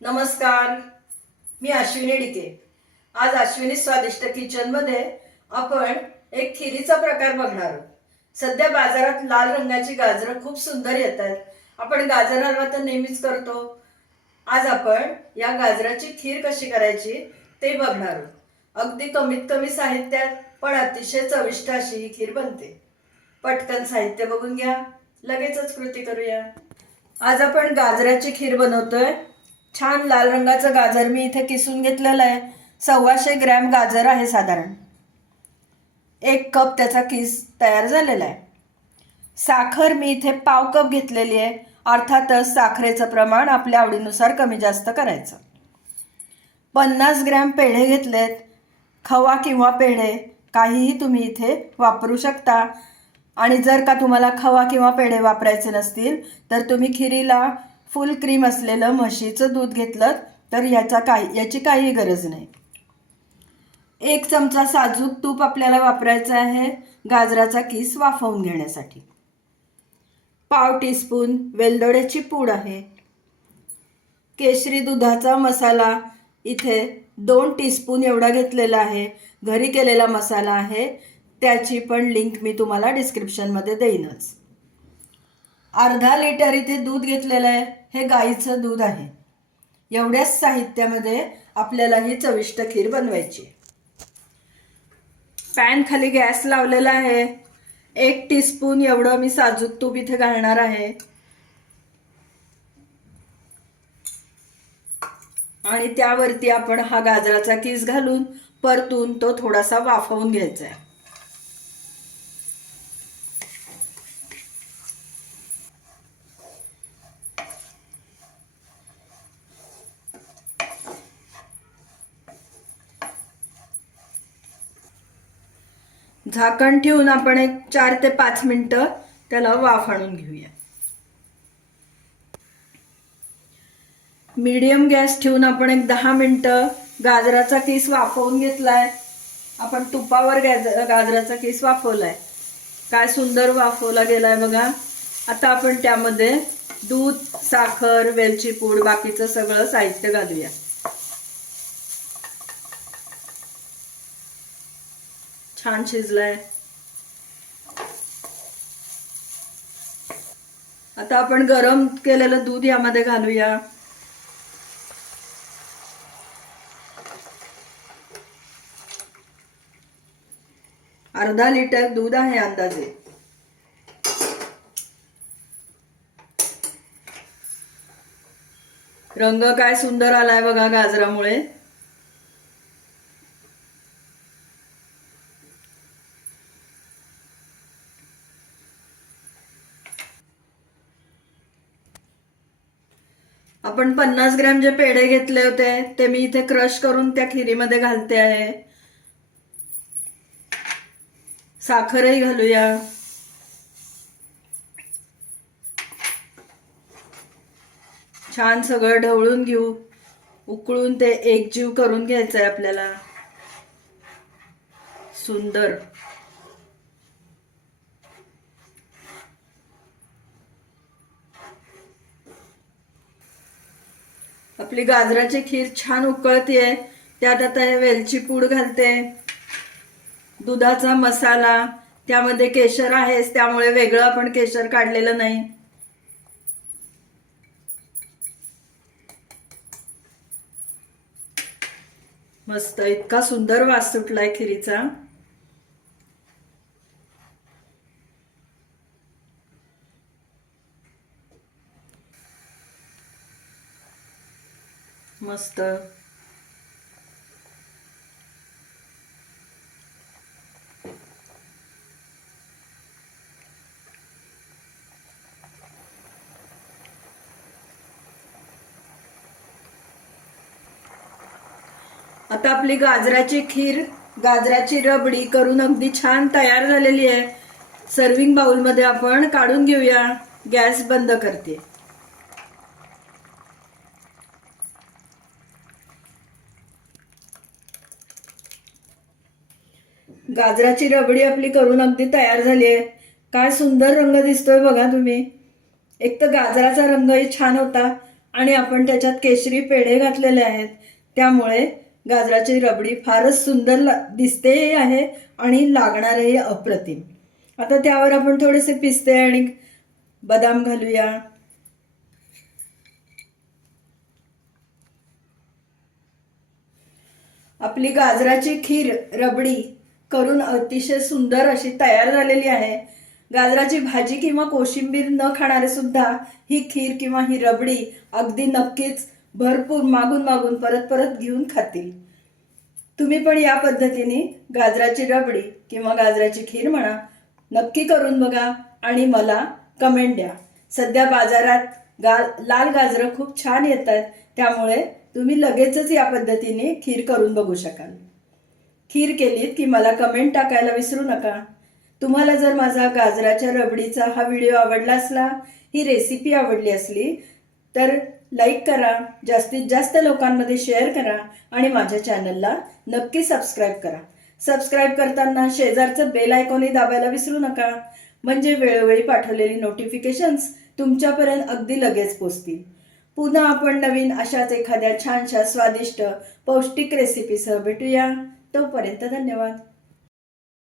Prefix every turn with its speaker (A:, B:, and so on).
A: नमस्कार. मी अश्विनी डिके. आज अश्विनी स्वादिष्ट किचनमध्ये आपण एक खिरीचा प्रकार बघणार आहोत. सध्या बाजारात लाल रंगाची गाजरं खूप सुंदर येत आहेत आपण गाजर हलवा तर नेहमीच करतो. आज आपण या गाजराची खीर कशी करायची ते बघणार आहोत. अगदी कमीत कमी साहित्यात पण अतिशय चविष्ट अशी ही खीर बनते. पटकन साहित्य बघून घ्या. लगेचच कृती करूया. आज आपण गाजराची खीर बनवतोय. छान लाल रंगाचं गाजर मी इथे किसून घेतलेलं आहे. सव्वाशे ग्रॅम गाजर आहे साधारण. एक कप त्याचा किस तयार झालेला आहे. साखर मी इथे पाव कप घेतलेली आहे. अर्थातच साखरेचं प्रमाण आपल्या आवडीनुसार कमी जास्त करायचं. पन्नास ग्रॅम पेढे घेतलेत. खवा किंवा पेढे काहीही तुम्ही इथे वापरू शकता. आणि जर का तुम्हाला खवा किंवा पेढे वापरायचे नसतील तर तुम्ही खिरीला फुल क्रीम असलेलं म्हशीचं दूध घेतलं तर याचा काही याची काही गरज नाही. एक चमचा साजूक तूप आपल्याला वापरायचं आहे गाजराचा किस वाफवून घेण्यासाठी. पाव टीस्पून वेलदोड्याची पूड आहे. केशरी दुधाचा मसाला इथे दोन टीस्पून एवढा घेतलेला आहे. घरी केलेला मसाला आहे. त्याची पण लिंक मी तुम्हाला डिस्क्रिप्शनमध्ये देईनच. अर्धा लिटर इथे दूध घेतलेलं आहे. हे गाईचं दूध आहे. एवढ्याच साहित्यामध्ये आपल्याला ही चविष्ट खीर बनवायची पॅन खाली गॅस लावलेला आहे. एक टीस्पून एवढं मी साजूक तूप इथे घालणार आहे. आणि त्यावरती आपण हा गाजराचा किस घालून परतून तो थोडासा वाफवून घ्यायचा आहे. झाकण ठेवून आपण एक चार ते पाच मिनिटं त्याला वाफ आणून घेऊया. मीडियम गॅस ठेवून आपण एक दहा मिनटं गाजराचा केस वाफवून घेतलाय. आपण तुपावर गॅज गाजराचा केस वाफवलाय. काय सुंदर वाफवला गेलाय बघा. आता आपण त्यामध्ये दूध साखर वेलची पूड बाकीचं सगळं साहित्य घालूया. छान शिजलाय. आता आपण गरम केलेलं दूध यामध्ये घालूया. अर्धा लिटर दूध आहे अंदाजे. रंग काय सुंदर आलाय बघा गाजरामुळे. आपण पन्नास ग्रॅम जे पेढे घेतले होते ते मी इथे क्रश करून त्या खिरीमध्ये घालते आहे. साखरही घालूया. छान सगळं ढवळून घेऊ. उकळून ते एकजीव करून घ्यायचं आहे आपल्याला. सुंदर. आपली गाजराची खीर छान उकळतीये त्यात आता हे वेलची पूड घालते दुधाचा मसाला त्यामध्ये केशर आहेच त्यामुळे वेगळं आपण केशर काढलेलं नाही. मस्त इतका सुंदर वास सुटलाय खिरीचा. मस्त. आता आपली गाजराची खीर गाजराची रबडी करून अगदी छान तयार झालेली आहे. सर्विंग बाउलमध्ये आपण काढून घेऊया. गॅस बंद करते. गाजराची रबडी आपली करून अगदी तयार झाली आहे. काय सुंदर रंग दिसतोय बघा तुम्ही. एक तर गाजराचा रंगही छान होता आणि आपण त्याच्यात केशरी पेढे घातलेले आहेत. त्यामुळे गाजराची रबडी फारच सुंदर ला दिसतेही आहे आणि लागणारही अप्रतिम. आता त्यावर आपण थोडेसे पिस्ते आणि बदाम घालूया. आपली गाजराची खीर रबडी करून अतिशय सुंदर अशी तयार झालेली आहे. गाजराची भाजी किंवा कोशिंबीर न खाणारे सुद्धा ही खीर किंवा ही रबडी अगदी नक्कीच भरपूर मागून मागून परत परत घेऊन खातील. तुम्ही पण या पद्धतीने गाजराची रबडी किंवा गाजराची खीर म्हणा नक्की करून बघा आणि मला कमेंट द्या. सध्या बाजारात गा लाल गाजरं खूप छान येत आहेत त्यामुळे तुम्ही लगेचच या पद्धतीने खीर करून बघू शकाल. खीर केलीत की मला कमेंट टाकायला विसरू नका. तुम्हाला जर माझा गाजराच्या रबडीचा हा व्हिडिओ आवडला असला ही रेसिपी आवडली असली तर लाईक करा जास्तीत जास्त लोकांमध्ये शेअर करा आणि माझ्या चॅनलला नक्की सबस्क्राईब करा. सबस्क्राईब करताना शेजारचं बेल आयकॉनही दाबायला विसरू नका. म्हणजे वेळोवेळी पाठवलेली नोटिफिकेशन्स तुमच्यापर्यंत अगदी लगेच पोचतील. पुन्हा आपण नवीन अशाच एखाद्या छानशा स्वादिष्ट पौष्टिक रेसिपीसह भेटूया. तोपर्यंत धन्यवाद.